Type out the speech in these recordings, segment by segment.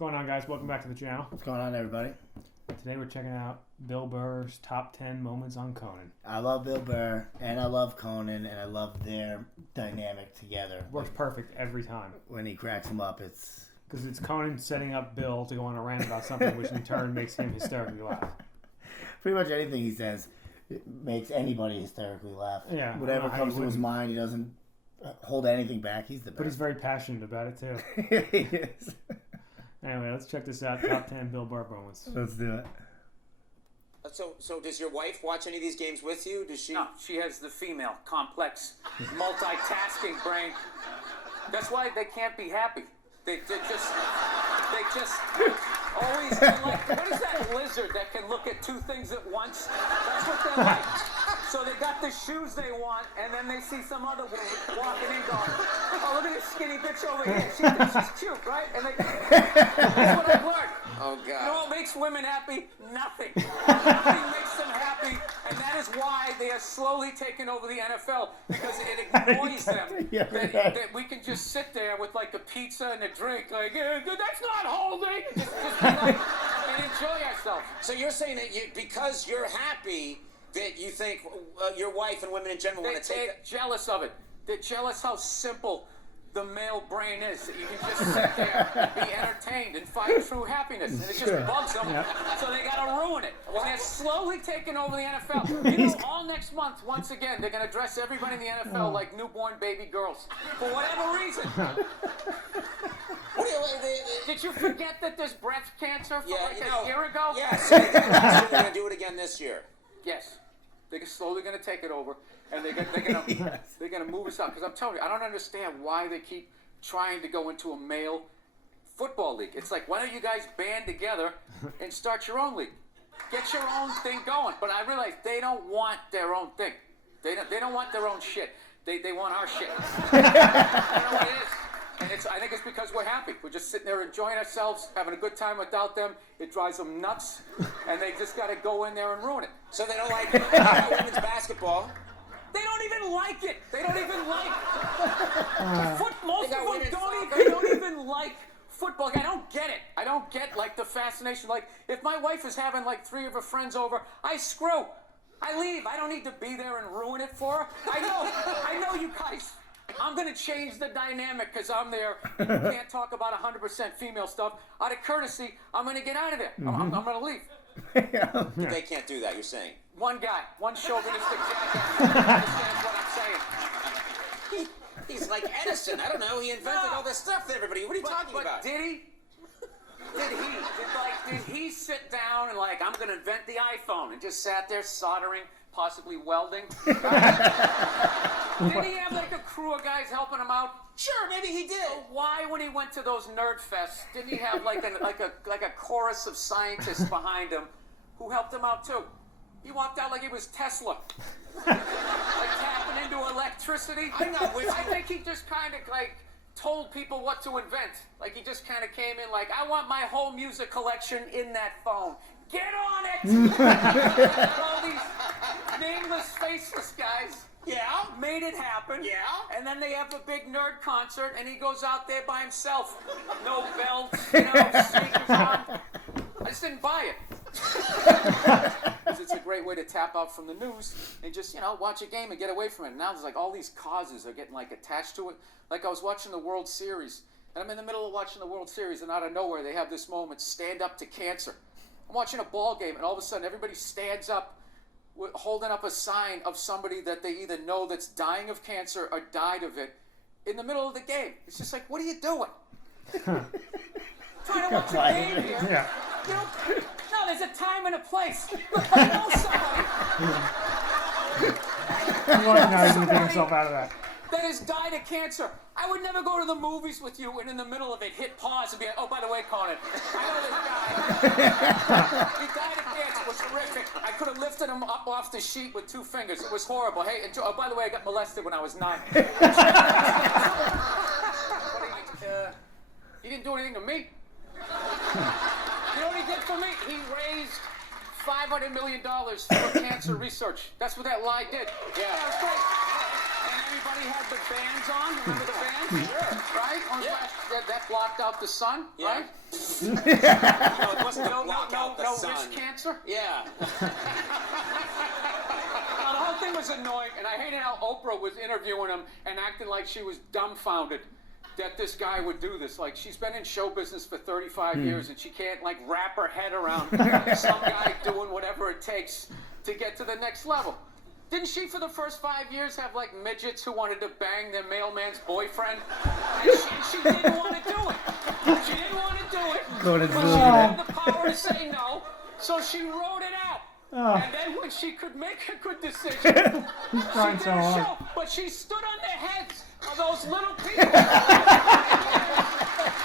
going on, guys? Welcome back to the channel. What's going on, everybody? Today we're checking out Bill Burr's top 10 moments on Conan. I love Bill Burr, and I love Conan, and I love their dynamic together. Works perfect every time. When he cracks him up, it's... Because it's Conan setting up Bill to go on a rant about something, which in turn makes him hysterically laugh. Pretty much anything he says makes anybody hysterically laugh. Yeah. Whatever comes to his mind, he doesn't hold anything back. He's the best. But he's very passionate about it, too. He is. Anyway, let's check this out. Top 10 Bill Burr moments. Let's do it. So does your wife watch any of these games with you? Does she? No, she has the female, complex, multitasking brain. That's why they can't be happy. They just always like, what is that lizard that can look at two things at once? That's what they're like. So they got the shoes they want, and then they see some other woman walking in going, oh, look at this skinny bitch over here. She thinks she's cute, right? And that's what I've learned. Oh, God. You know what makes women happy? Nothing. Nothing makes them happy, and that is why they are slowly taking over the NFL, because it annoys them that we can just sit there with like a pizza and a drink, like, that's not holding, just be like, and enjoy ourselves. So you're saying that because you're happy, that you think your wife and women in general want to take They're it? jealous of it. They're jealous how simple the male brain is, that you can just sit there and be entertained and find true happiness, and it just bugs them. So they gotta ruin it. And they're slowly taking over the NFL. You know, all next month, once again, they're gonna dress everybody in the NFL like newborn baby girls for whatever reason. Did you forget that there's breast cancer from a year ago? Yeah, so they're gonna do it again this year. Yes. They're slowly going to take it over, and they're going to move us up. Because I'm telling you, I don't understand why they keep trying to go into a male football league. It's like, why don't you guys band together and start your own league? Get your own thing going. But I realize they don't want their own thing. They don't want their own shit. They want our shit. I don't know what it is. And I think it's because we're happy. We're just sitting there enjoying ourselves, having a good time without them. It drives them nuts, and they just got to go in there and ruin it. So they don't like women's basketball. They don't even like it. They don't even like most of them don't even like football. Like, I don't get it. I don't get like the fascination. Like if my wife is having like 3 of her friends over, I screw. I leave. I don't need to be there and ruin it for her. I know you guys. I'm going to change the dynamic because I'm there. You can't talk about 100% female stuff. Out of courtesy, I'm going to get out of there. I'm going to leave. They can't do that, you're saying? One guy, one chauvinistic jackass understands what I'm saying. He's like Edison. I don't know. He invented all this stuff for everybody. What are you talking about? Did he? Did he sit down and like, I'm going to invent the iPhone, and just sat there soldering, possibly welding? Didn't he have like a crew of guys helping him out? Sure, maybe he did. So why, when he went to those nerd fests, didn't he have like a chorus of scientists behind him who helped him out too? He walked out like he was Tesla, like tapping into electricity. I'm not with you. I think he just kind of like told people what to invent. Like he just kind of came in like, I want my whole music collection in that phone. Get on it! All these nameless, faceless guys. Yeah. Made it happen. Yeah. And then they have a big nerd concert, and he goes out there by himself. No belts, sneakers on. I just didn't buy it. It's a great way to tap out from the news and just, watch a game and get away from it. Now there's like all these causes are getting like attached to it. Like I was watching the World Series, and I'm in the middle of watching the World Series, and out of nowhere they have this moment, stand up to cancer. I'm watching a ball game, and all of a sudden everybody stands up holding up a sign of somebody that they either know that's dying of cancer or died of it in the middle of the game. It's just like, what are you doing? Trying to watch a game here. Yeah. No, there's a time and a place. Look, I know somebody. Now he's going to take himself out of that. That has died of cancer. I would never go to the movies with you and in the middle of it hit pause and be like, oh, by the way, Conan, I know this guy. He died of cancer. It was horrific. I could have lifted him up off the sheet with 2 fingers. It was horrible. Hey, enjoy. Oh, by the way, I got molested when I was 9. He didn't do anything to me. You know what he did for me? He raised $500 million for cancer research. That's what that lie did. Yeah, it was great. And everybody had the bands on. Remember the bands? Sure. Right? Yeah. That blocked out the sun, right? lights. You know, it wasn't to block out the no sun. wrist cancer. Yeah. Now, the whole thing was annoying, and I hated how Oprah was interviewing him and acting like she was dumbfounded that this guy would do this. Like, she's been in show business for 35 years, and she can't, like, wrap her head around some guy doing whatever it takes to get to the next level. Didn't she, for the first 5 years, have, like, midgets who wanted to bang their mailman's boyfriend? And she didn't want to do it. She didn't want to do it. Go to But she Zoom. had the power to say no, so she wrote it out. And then when she could make a good decision, she did trying a so hard. show. But she stood on the heads of those little people.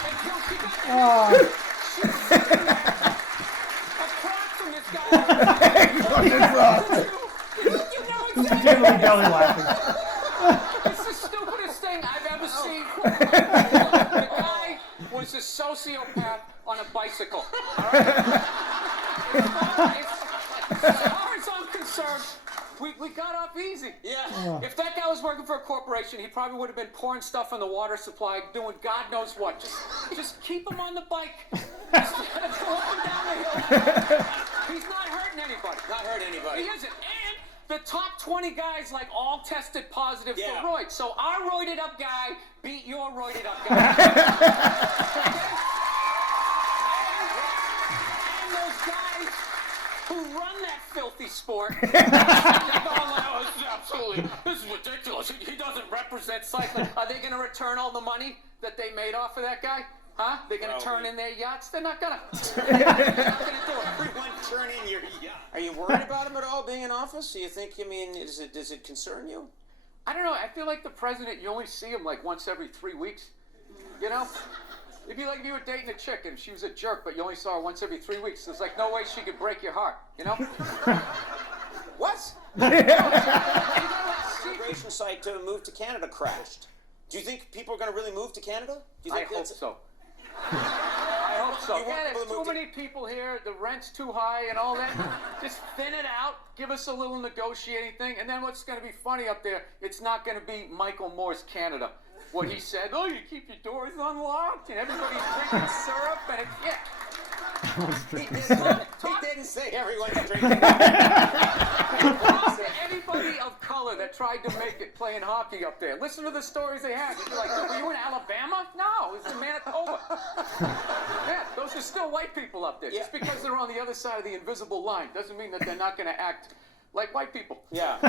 Until she got she was sitting there across from this guy. You know exactly. Generally belly laughing. It's the stupidest thing I've ever seen. The guy was a sociopath on a bicycle. All right? As far as I'm concerned, we got off easy. Yeah. If that guy was working for a corporation, he probably would have been pouring stuff in the water supply, doing God knows what. Just keep him on the bike. Instead of going up and down the hill. He's not hurting anybody. Not hurt anybody. He isn't. And the top 20 guys, like, all tested positive Yeah. for roids. So our roided up guy beat your roided up guy. And those guys who run that filthy sport, this is ridiculous. He doesn't represent cycling. Are they going to return all the money that they made off of that guy? Huh? They're going to turn in their yachts? They're not going to. They're not going to do it. Everyone turn in your yacht. Are you worried about him at all being in office? Do you think, does it concern you? I don't know. I feel like the president, you only see him like once every 3 weeks. You know? It'd be like if you were dating a chick and she was a jerk, but you only saw her once every 3 weeks. There's like no way she could break your heart, you know? What? Immigration site to move to Canada crashed. Do you think people are going to really move to Canada? Do you I think hope so. I hope so. You want Yeah, people there's to too move to- many people here. The rent's too high and all that. Just thin it out. Give us a little negotiating thing. And then what's going to be funny up there, it's not going to be Michael Moore's Canada. What he said, oh, you keep your doors unlocked and everybody's drinking syrup and it's, yeah. He didn't say everyone's drinking. Talk to everybody of color that tried to make it playing hockey up there. Listen to the stories they had. You're like, were you in Alabama? No, it was in Manitoba. Yeah, those are still white people up there. Just because they're on the other side of the invisible line doesn't mean that they're not going to act like white people. Yeah.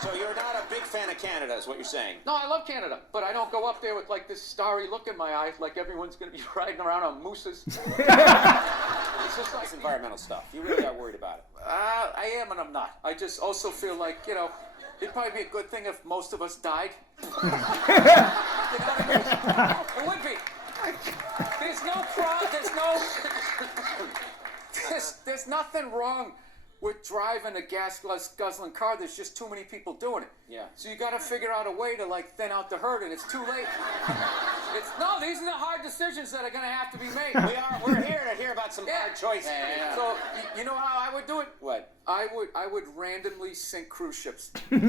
So you're not a big fan of Canada, is what you're saying? No, I love Canada, but I don't go up there with like this starry look in my eyes, like everyone's going to be riding around on mooses. It's just like It's environmental stuff. You really are worried about it. I am and I'm not. I just also feel like, you know, it'd probably be a good thing if most of us died. You know what I mean? It would be. There's there's nothing wrong with driving a gas guzzling car. There's just too many people doing it. Yeah. So you got to figure out a way to like thin out the herd, and it's too late. These are the hard decisions that are going to have to be made. We're here to hear about some hard choices. Yeah. So you know how I would do it? What? I would randomly sink cruise ships. He's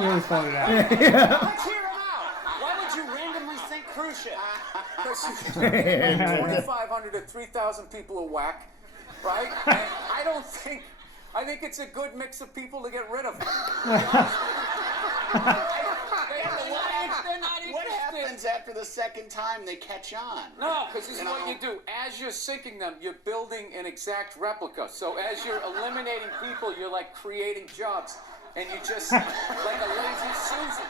really funny now. Let's hear him out. Why would you randomly sink cruise ship? Because 2,500 to 3,000 people a whack, right? And I think it's a good mix of people to get rid of. They're not What interested. happens after the second time they catch on? No, because this is what you do. As you're sinking them, you're building an exact replica. So as you're eliminating people, you're like creating jobs. And you just, like a lazy Susan.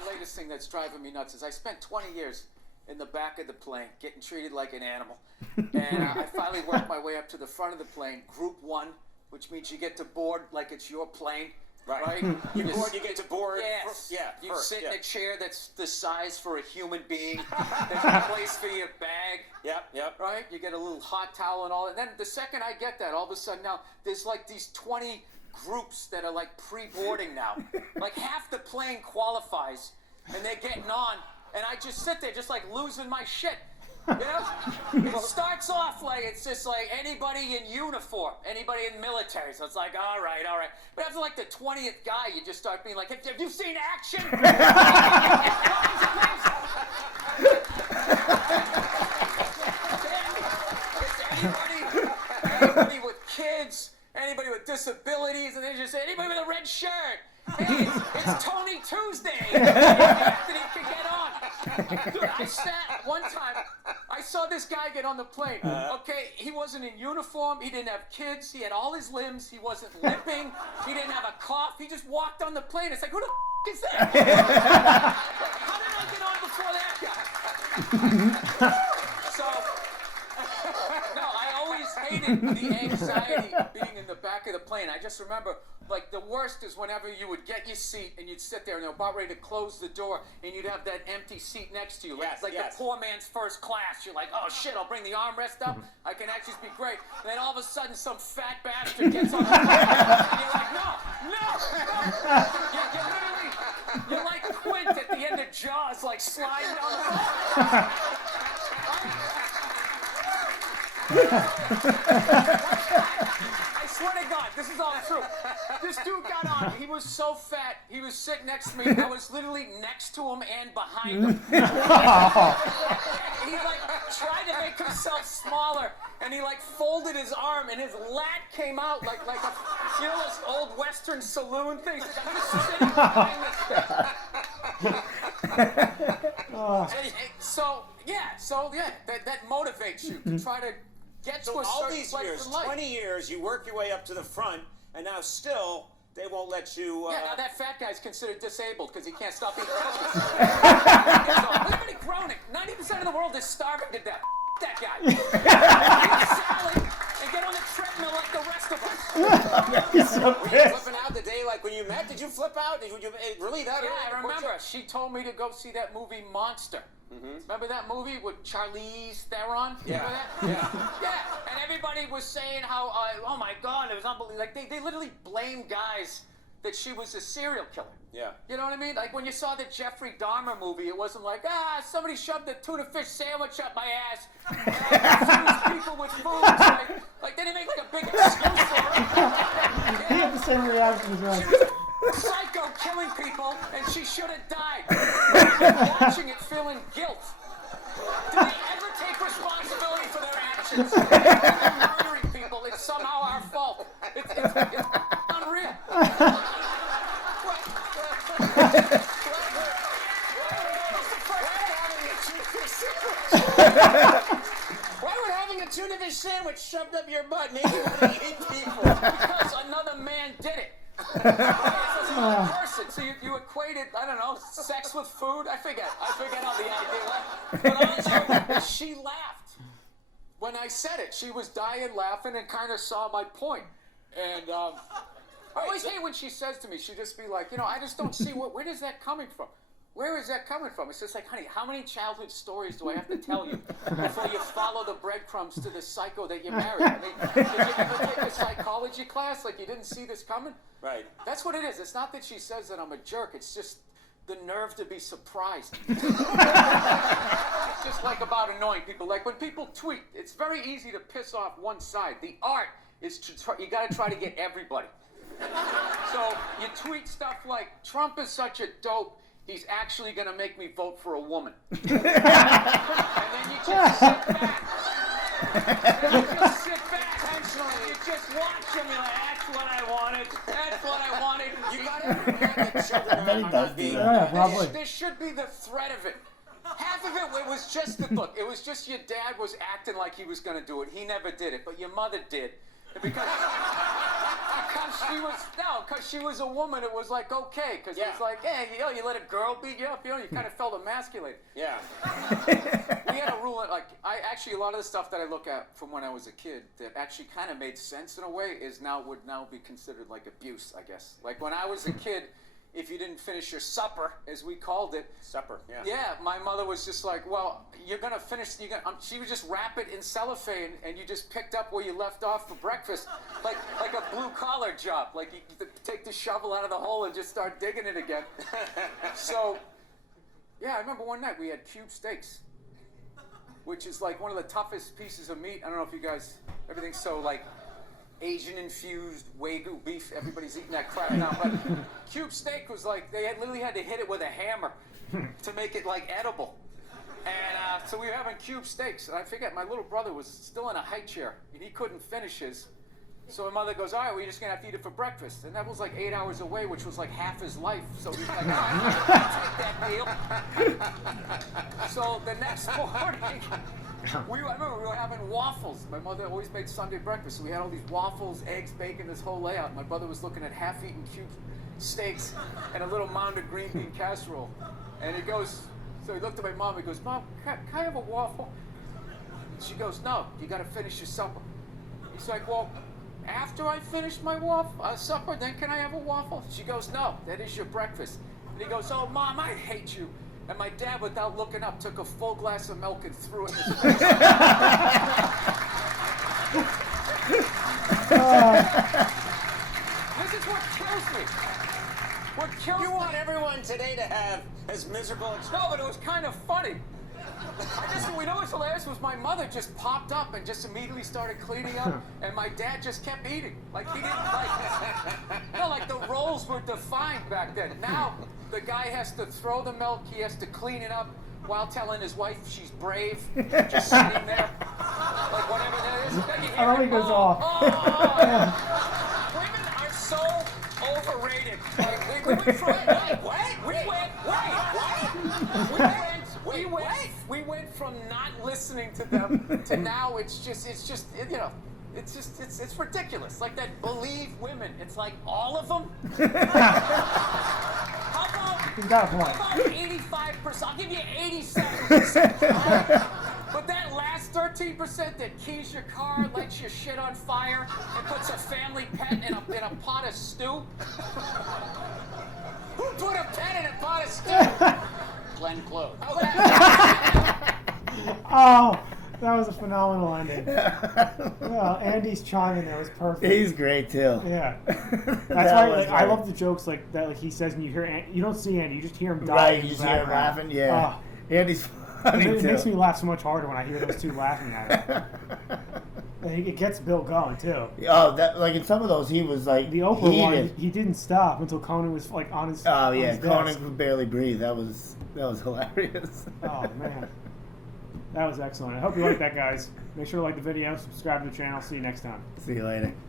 The latest thing that's driving me nuts is I spent 20 years in the back of the plane, getting treated like an animal. And I finally worked my way up to the front of the plane, Group 1, which means you get to board like it's your plane. Right? You get to board. Yes. You first, sit in a chair that's the size for a human being. There's a place for your bag. Yep. Right? You get a little hot towel and all that. And then the second I get that, all of a sudden now, there's like these 20 groups that are like pre-boarding now. Like half the plane qualifies and they're getting on. And I just sit there just like losing my shit. You know? It starts off like it's just like anybody in uniform, anybody in military. So it's like, all right. But after like the 20th guy, you just start being like, have you seen action? Anybody with kids, anybody with disabilities, and they just say, anybody with a red shirt. Hey, it's Tony Tuesday. Anthony can get on. Dude, I sat one time, I saw this guy get on the plane. Okay, he wasn't in uniform, he didn't have kids, he had all his limbs, he wasn't limping, he didn't have a cough, he just walked on the plane. It's like, who the is that? How did I get on before that guy? So, no, I always hated the anxiety of being in the back of the plane. I just remember, like, the worst is whenever you would get your seat and you'd sit there and they're about ready to close the door and you'd have that empty seat next to you. Yes, like yes. the poor man's first class. You're like, oh shit, I'll bring the armrest up. I can actually be great. And then all of a sudden some fat bastard gets on the plane and you're like, no. You're like Quint at the end of Jaws, like sliding down the hall. I swear to God, this is all true. This dude got on. He was so fat. He was sitting next to me. I was literally next to him and behind him. He like tried to make himself smaller, and he like folded his arm, and his lat came out like a, you know those old Western saloon things. Like, I'm just sitting behind this. So that motivates you to try to get to So a all certain these place years, in life. 20 years, you work your way up to the front, and now still they won't let you. Yeah, now that fat guy's considered disabled because he can't stop eating cookies. Look at Cronin. 90% of the world is starving to death. That guy. Eat salad and get on the treadmill like the rest of us. He's so Were you pissed. flipping out the day like when you met? Did you flip out? Did you really that? Yeah, early? I remember. She told me to go see that movie Monster. Remember that movie with Charlize Theron? Yeah. Remember that? Yeah. And everybody was saying how, oh my God, it was unbelievable. Like, they literally blamed guys that she was a serial killer. Yeah. You know what I mean? Like, when you saw the Jeffrey Dahmer movie, it wasn't like, somebody shoved a tuna fish sandwich up my ass. Confused people with food. Like, they didn't make like a big excuse for it. He had the same reaction as well. Psycho killing people, and she should have died. Watching it, feeling guilt. Do they ever take responsibility for their actions? They're murdering people. It's somehow our fault. It's unreal. Why would having a tuna fish sandwich shoved up your butt make you want to eat people? Because another man did it. It's another person. So you equated, I don't know, sex with food? I forget how the idea went. But also, she laughed when I said it. She was dying laughing and kind of saw my point. And I always hate when she says to me, she'd just be like, I just don't see where is that coming from? Where is that coming from? It's just like, honey, how many childhood stories do I have to tell you before you follow the breadcrumbs to the psycho that you married? I mean, did you ever take a psychology class like you didn't see this coming? Right. That's what it is. It's not that she says that I'm a jerk. It's just the nerve to be surprised. Just like about annoying people. Like when people tweet, it's very easy to piss off one side. The art is you got to try to get everybody. So you tweet stuff like, Trump is such a dope, he's actually going to make me vote for a woman. And then you just sit back. Intentionally. You just watch him. You're like, that's what I wanted. That's what I wanted. You got to have the children I bet he are does not do being. that. Yeah, probably. There should be the threat of it. Half of it was just the look. It was just your dad was acting like he was going to do it. He never did it, but your mother did. Because she was a woman, it was like okay, because it was like, hey, you let a girl beat you up, you kind of felt emasculated. Yeah. We had a rule, like, a lot of the stuff that I look at from when I was a kid that actually kind of made sense in a way would now be considered like abuse, I guess. Like when I was a kid, if you didn't finish your supper, as we called it. Supper, yeah. Yeah, my mother was just like, well, you're going to finish, she would just wrap it in cellophane, and you just picked up where you left off for breakfast, like a blue-collar job. Like, you take the shovel out of the hole and just start digging it again. So, yeah, I remember one night we had cube steaks, which is like one of the toughest pieces of meat. I don't know if you guys, everything's so, like, Asian-infused Wagyu beef. Everybody's eating that crap now. But cube steak was like, they literally had to hit it with a hammer to make it, like, edible. And so we were having cube steaks, and I forget, my little brother was still in a high chair, and he couldn't finish his. So my mother goes, all right, we're just going to have to eat it for breakfast. And that was like 8 hours away, which was like half his life. So we were like, all right, I'll take that meal. So the next morning, I remember we were having waffles. My mother always made Sunday breakfast. So we had all these waffles, eggs, bacon, this whole layout. My brother was looking at half-eaten cube steaks and a little mound of green bean casserole. And he goes, so he looked at my mom, he goes, Mom, can I have a waffle? And she goes, no, you got to finish your supper. He's like, well, after I finish my supper, then can I have a waffle? She goes, no, that is your breakfast. And he goes, oh, Mom, I hate you. And my dad, without looking up, took a full glass of milk and threw it in his face. This is what kills me. What kills me. You want everyone today to have as miserable as... No, but it was kind of funny. I just, we know what's hilarious was my mother just popped up and just immediately started cleaning up, and my dad just kept eating. Like he didn't like. No, like the roles were defined back then. Now the guy has to throw the milk, he has to clean it up while telling his wife she's brave, just sitting there, like whatever that is. Then you hear Oh, he it, goes off. Women are so overrated. Like, we went from we went from not listening to them to now it's ridiculous. Like that believe women. It's like all of them. He's got a point. How about 85%? I'll give you 87%. But that last 13% that keys your car, lights your shit on fire, and puts a family pet in a pot of stew. Who put a pet in a pot of stew? Glenn Close. Oh, that. Oh, that was a phenomenal ending. Well, Andy's chime in there was perfect. He's great too. Yeah, that's That why was like, I great. love the jokes like that. Like he says, and you hear, you don't see Andy, you just hear him dying. Right, in you the just hear him background. laughing. Yeah, Andy's funny It too. makes me laugh so much harder when I hear those two laughing at it. And it gets Bill going too. Oh, that like in some of those he was like The Oprah one, heated. he didn't stop until Conan was like on his. Oh on yeah, his Conan desk. could barely breathe. That was hilarious. Oh man, that was excellent. I hope you like that, guys. Make sure to like the video, subscribe to the channel. See you next time. See you later.